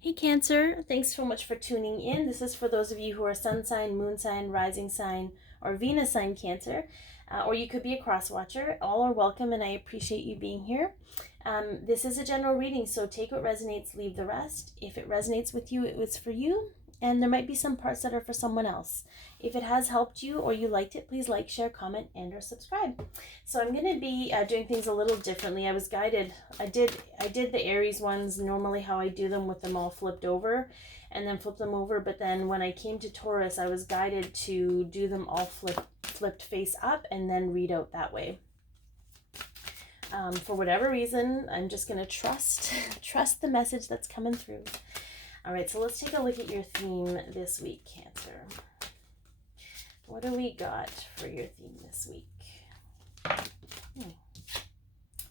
Hey Cancer, thanks so much for tuning in. This is for those of you who are sun sign, moon sign, rising sign, or Venus sign Cancer, or you could be a cross watcher. All are welcome and I appreciate you being here. This is a general reading, so take what resonates, leave the rest. If it resonates with you, it was for you, and there might be some parts that are for someone else. If it has helped you or you liked it, please like, share, comment, and or subscribe. So I'm going to be doing things a little differently. I was guided. I did the Aries ones normally how I do them, with them all flipped over and then flip them over. But then when I came to Taurus, I was guided to do them all flipped face up and then read out that way. For whatever reason, I'm just going to trust the message that's coming through. All right, so let's take a look at your theme this week, Cancer. What do we got for your theme this week?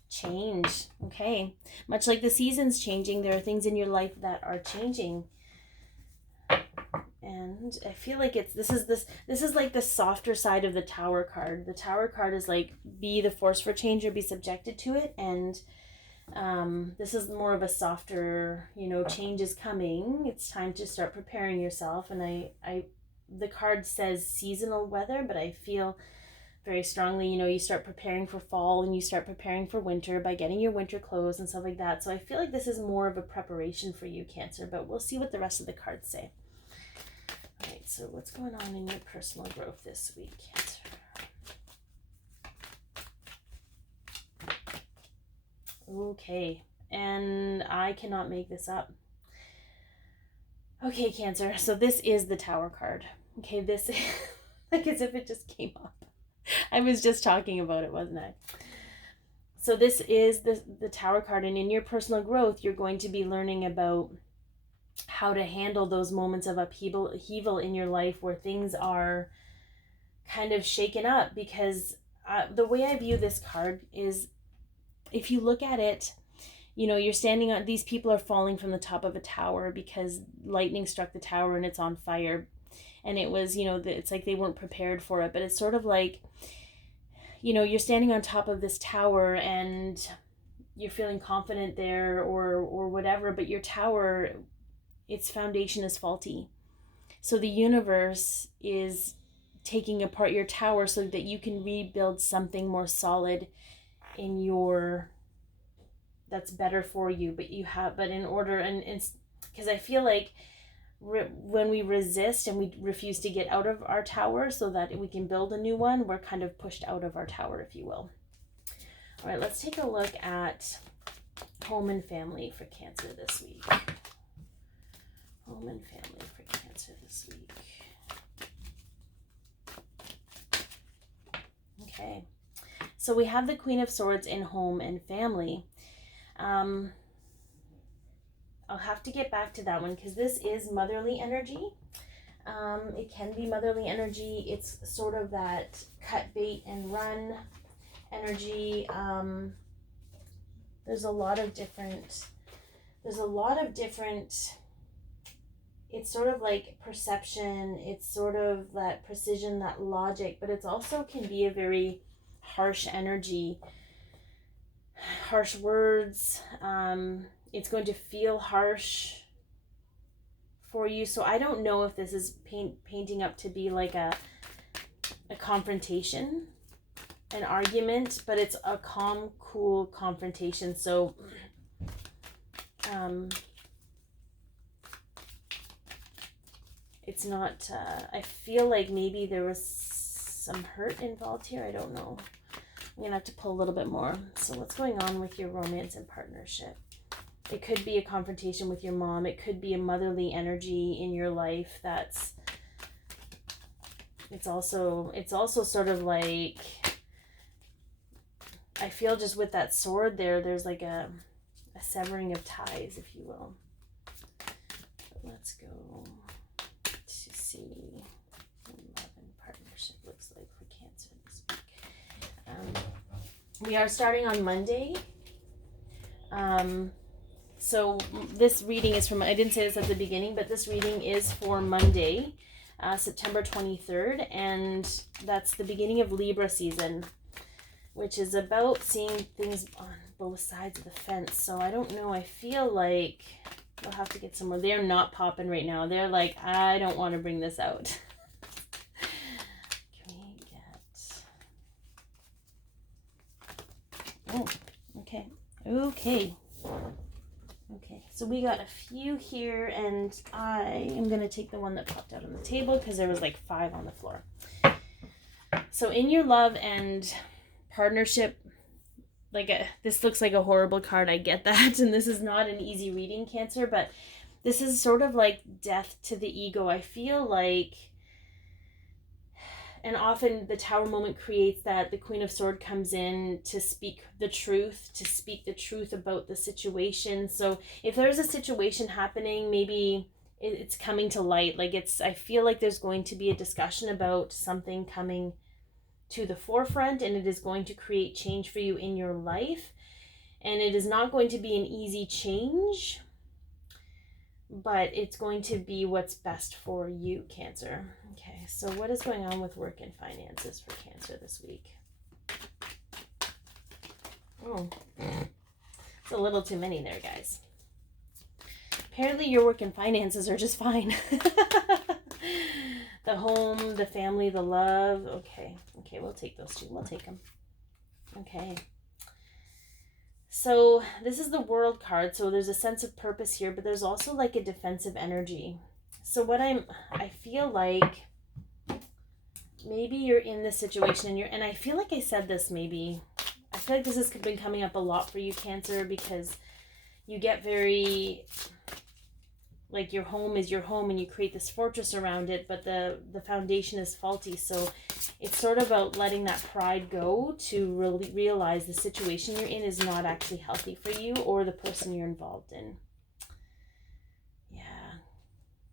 Change. Okay. Much like the seasons changing, there are things in your life that are changing. And I feel like this is like the softer side of the Tower card. The Tower card is like, be the force for change or be subjected to it. And this is more of a softer, change is coming. It's time to start preparing yourself. And the card says seasonal weather, but I feel very strongly, you start preparing for fall and you start preparing for winter by getting your winter clothes and stuff like that. So I feel like this is more of a preparation for you, Cancer, but we'll see what the rest of the cards say. All right, so what's going on in your personal growth this week, Cancer? Okay, and I cannot make this up. Okay, Cancer, so this is the Tower card. Okay, this is like as if it just came up. I was just talking about it, wasn't I? So this is the Tower card, and in your personal growth, you're going to be learning about how to handle those moments of upheaval in your life where things are kind of shaken up. Because the way I view this card is, if you look at it, you're standing on, these people are falling from the top of a tower because lightning struck the tower and it's on fire. And it was, it's like they weren't prepared for it. But it's sort of like, you're standing on top of this tower and you're feeling confident there or whatever, but your tower, its foundation is faulty. So the universe is taking apart your tower so that you can rebuild something more solid in that's better for you. But in order, and because I feel like when we resist and we refuse to get out of our tower so that we can build a new one, we're kind of pushed out of our tower, if you will. All right, let's take a look at home and family for Cancer this week. Home and family for Cancer this week. Okay, so we have the Queen of Swords in home and family. I'll have to get back to that one because this is motherly energy. It can be motherly energy. It's sort of that cut bait and run energy. There's a lot of different, it's sort of like perception. It's sort of that precision, that logic, but it's also can be a very harsh energy, harsh words. It's going to feel harsh for you. So I don't know if this is painting up to be like a confrontation, an argument, but it's a calm, cool confrontation. So it's not, I feel like maybe there was some hurt involved here. I don't know. I'm going to have to pull a little bit more. So what's going on with your romance and partnership? It could be a confrontation with your mom. It could be a motherly energy in your life it's also sort of like, I feel just with that sword there's like a severing of ties, if you will. But let's go to see what love and partnership looks like for Cancer this week. We are starting on Monday. So this reading is from, I didn't say this at the beginning, but this reading is for Monday, September 23rd, and that's the beginning of Libra season, which is about seeing things on both sides of the fence. So I don't know, I feel like We'll have to get some more. They're not popping right now. They're like, I don't want to bring this out. Can we get... Oh, okay. Okay. Okay, so we got a few here, and I am going to take the one that popped out on the table because there was like 5 on the floor. So in your love and partnership, this looks like a horrible card, I get that, and this is not an easy reading, Cancer, but this is sort of like death to the ego. I feel like, and often the Tower moment creates that. The Queen of Swords comes in to speak the truth about the situation. So if there's a situation happening, maybe it's coming to light. I feel like there's going to be a discussion about something coming to the forefront, and it is going to create change for you in your life. And it is not going to be an easy change, but it's going to be what's best for you, Cancer. Okay, so what is going on with work and finances for Cancer this week? Oh, it's a little too many there, guys. Apparently your work and finances are just fine. The home, the family, the love. Okay, we'll take those two. We'll take them. Okay. So this is the World card. So there's a sense of purpose here, but there's also like a defensive energy. So what I feel like maybe you're in this situation and I feel like I said this maybe. I feel like this has been coming up a lot for you, Cancer, because you get very... like your home is your home and you create this fortress around it, but the foundation is faulty. So it's sort of about letting that pride go to really realize the situation you're in is not actually healthy for you or the person you're involved in.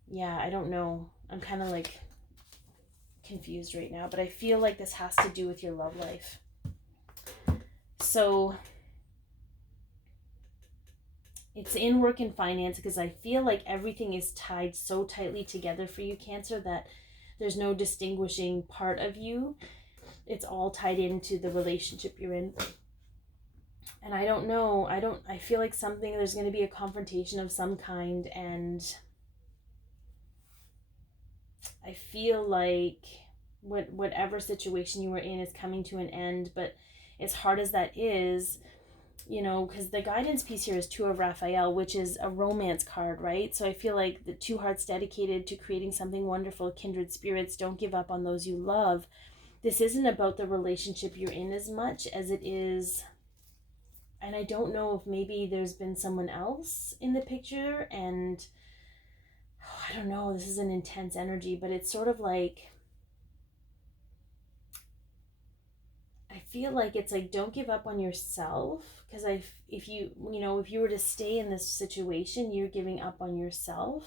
Yeah, I don't know. I'm kind of like confused right now, but I feel like this has to do with your love life. So it's in work and finance because I feel like everything is tied so tightly together for you, Cancer, that there's no distinguishing part of you. It's all tied into the relationship you're in. And I don't know. I feel like there's going to be a confrontation of some kind, and I feel like whatever situation you were in is coming to an end, but as hard as that is, because the guidance piece here is 2 of Raphael, which is a romance card, right? So I feel like the 2 hearts dedicated to creating something wonderful, kindred spirits, don't give up on those you love. This isn't about the relationship you're in as much as it is, and I don't know if maybe there's been someone else in the picture, and I don't know, this is an intense energy, but it's sort of like, I feel like it's like, don't give up on yourself, because if you were to stay in this situation, you're giving up on yourself.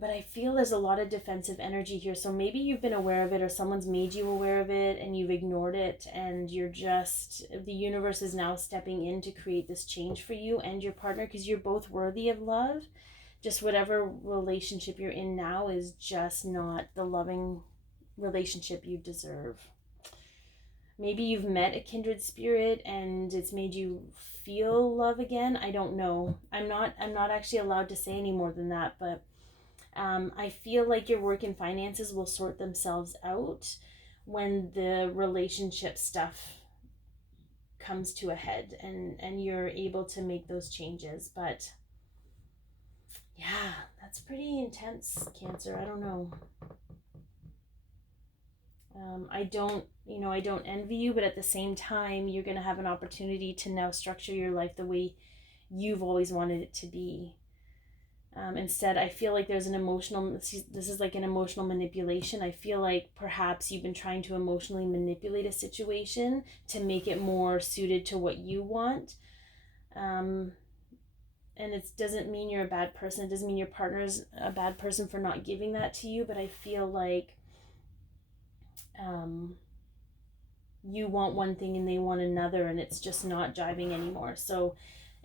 But I feel there's a lot of defensive energy here. So maybe you've been aware of it, or someone's made you aware of it and you've ignored it, and the universe is now stepping in to create this change for you and your partner, because you're both worthy of love. Just whatever relationship you're in now is just not the loving relationship you deserve. Maybe you've met a kindred spirit and it's made you feel love again. I don't know. I'm not actually allowed to say any more than that, but I feel like your work and finances will sort themselves out when the relationship stuff comes to a head and you're able to make those changes. But yeah, that's pretty intense, Cancer. I don't know. I don't envy you, but at the same time, you're going to have an opportunity to now structure your life the way you've always wanted it to be. Instead, I feel like this is like an emotional manipulation. I feel like perhaps you've been trying to emotionally manipulate a situation to make it more suited to what you want. And it doesn't mean you're a bad person. It doesn't mean your partner's a bad person for not giving that to you, but I feel like you want one thing and they want another, and it's just not jiving anymore. So,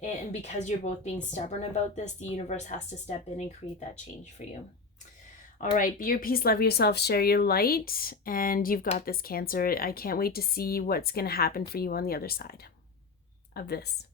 and because you're both being stubborn about this, the universe has to step in and create that change for you. All right, be your peace, love yourself, share your light, and you've got this, Cancer. I can't wait to see what's going to happen for you on the other side of this.